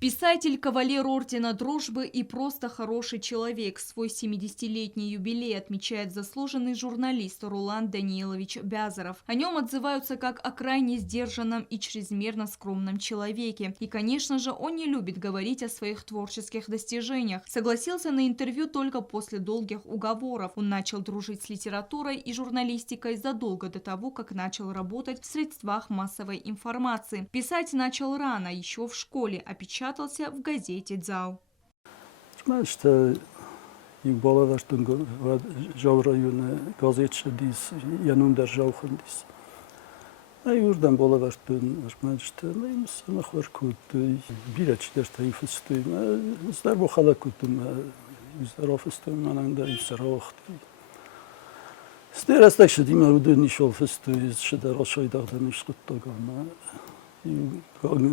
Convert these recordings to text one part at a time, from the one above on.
Писатель, кавалер ордена Дружбы и просто хороший человек. Свой 70-летний юбилей отмечает заслуженный журналист Рулан Данилович Бязаров. О нем отзываются как о крайне сдержанном и чрезмерно скромном человеке. И, конечно же, он не любит говорить о своих творческих достижениях. Согласился на интервью только после долгих уговоров. Он начал дружить с литературой и журналистикой задолго до того, как начал работать в средствах массовой информации. Писать начал рано, еще в школе, а печатался в газете «Дзау». İşte balılaştın ve javrayını gazetçiyiz, yanımda javkındiz. Oradan balılaştın, işte mesela korkuttu, bir açıdan tayfıstı, izler bu halk kuttum, izler afıstım, anında izler ağıttı. İster şedime udun işol fıstı, şeder aşağıdan işkuttu gama.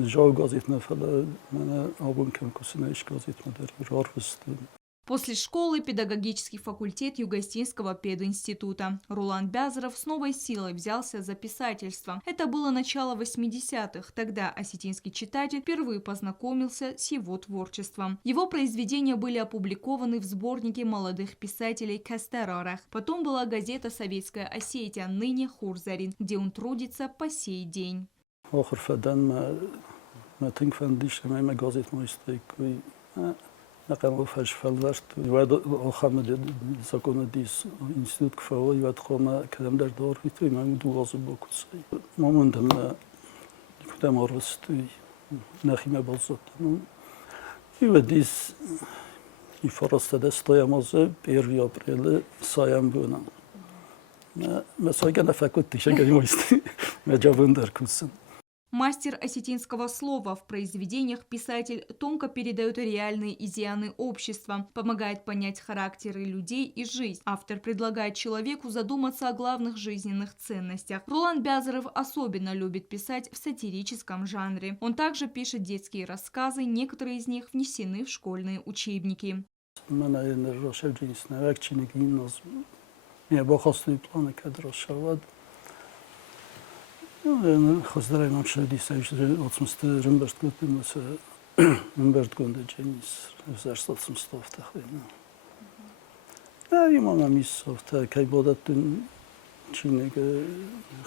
Жал газет на фала, мене абонкам кусинаиш газет на дерварвесту. После школы педагогический факультет Юго-Остинского пединститута. Рулан Бязаров с новой силой взялся за писательство. Это было начало 80-х. Тогда осетинский читатель впервые познакомился с его творчеством. Его произведения были опубликованы в сборнике молодых писателей «Кастерарах». Потом была газета «Советская Осетия», ныне «Хурзарин», где он трудится по сей день. آخر فدان ما تنگ فندیش که من گازیت مویستی کوی نقل فش فلورت یاد آخر مد زکون دیس اینستیتوت کفاوی یاد خواهم کدام در دار بیتوی من دو غازی بکوسی ما مندم کدام آرستی نخیم بازدم یاد دیس ifaraste destayamazı bir april sayam buna. Mesela gene fakulty się gejmoisty, меджавындер кусын. Мастер осетинского слова. В произведениях писатель тонко передает реальные изъяны общества, помогает понять характеры людей и жизнь. Автор предлагает человеку задуматься о главных жизненных ценностях. Рулан Бязаров особенно любит писать в сатирическом жанре. Он также пишет детские рассказы, некоторые из них внесены в школьные учебники. Хозяин нам шеди саюш отсмысты рымберт гутымасы рымберт гунда дженис зарс отсмыстов тахвина. Имам мисофта кай бодаттын чинеге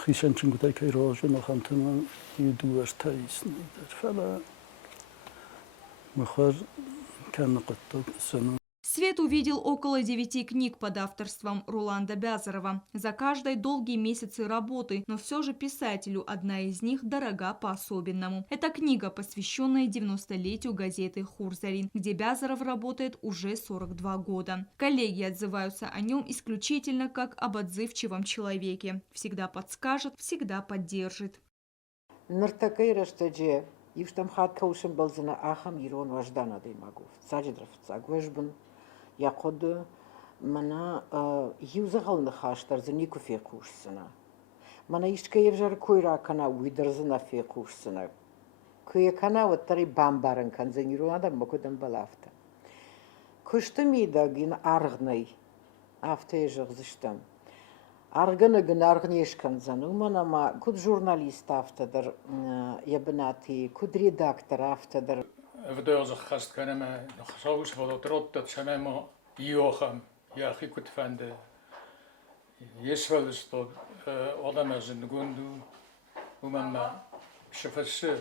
хишан чингутай кай рожу нахантын юдуаш таисни фала махар кан нақаттак сану. Свет увидел около 9 книг под авторством Руланда Бязарова. За каждой долгие месяцы работы, но все же писателю одна из них дорога по-особенному. Это книга, посвященная 90-летию газеты «Хурзарин», где Бязаров работает уже 42 года. Коллеги отзываются о нем исключительно как об отзывчивом человеке. Всегда подскажет, всегда поддержит. يقود منا يوزغل نخاشتر زنيكو في قوشسنا منا يشتكي يفجر كويرا كنا ويدرزنا في قوشسنا كوي كنا وتري بامبارن كان زنيرو هذا مكودن بلافتا كشتمي داغين ارغني افتيجغ زشتم ارغنا غن ارغنيش كان زنو منا ما كود جورناليست افتدر يبناتي كود ريداكتور افتدر Vdozach kaneme chaus wat trot dat samemo Joachim ja goed van de wel eens tot allemaal zijn gundu hoe man chefesse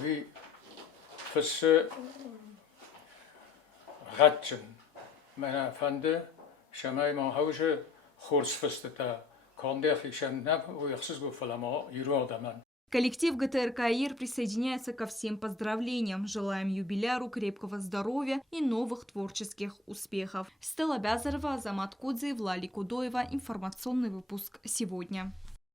wie fesse ratchen mijn van de samemo hause gorsfesteta kan der ik zijn nap hoe je zo veel Юродаман. Коллектив ГТРК «Аир» присоединяется ко всем поздравлениям. Желаем юбиляру крепкого здоровья и новых творческих успехов. Стелла Бязарова, Азамат Кудзи, Влали Кудоева. Информационный выпуск сегодня.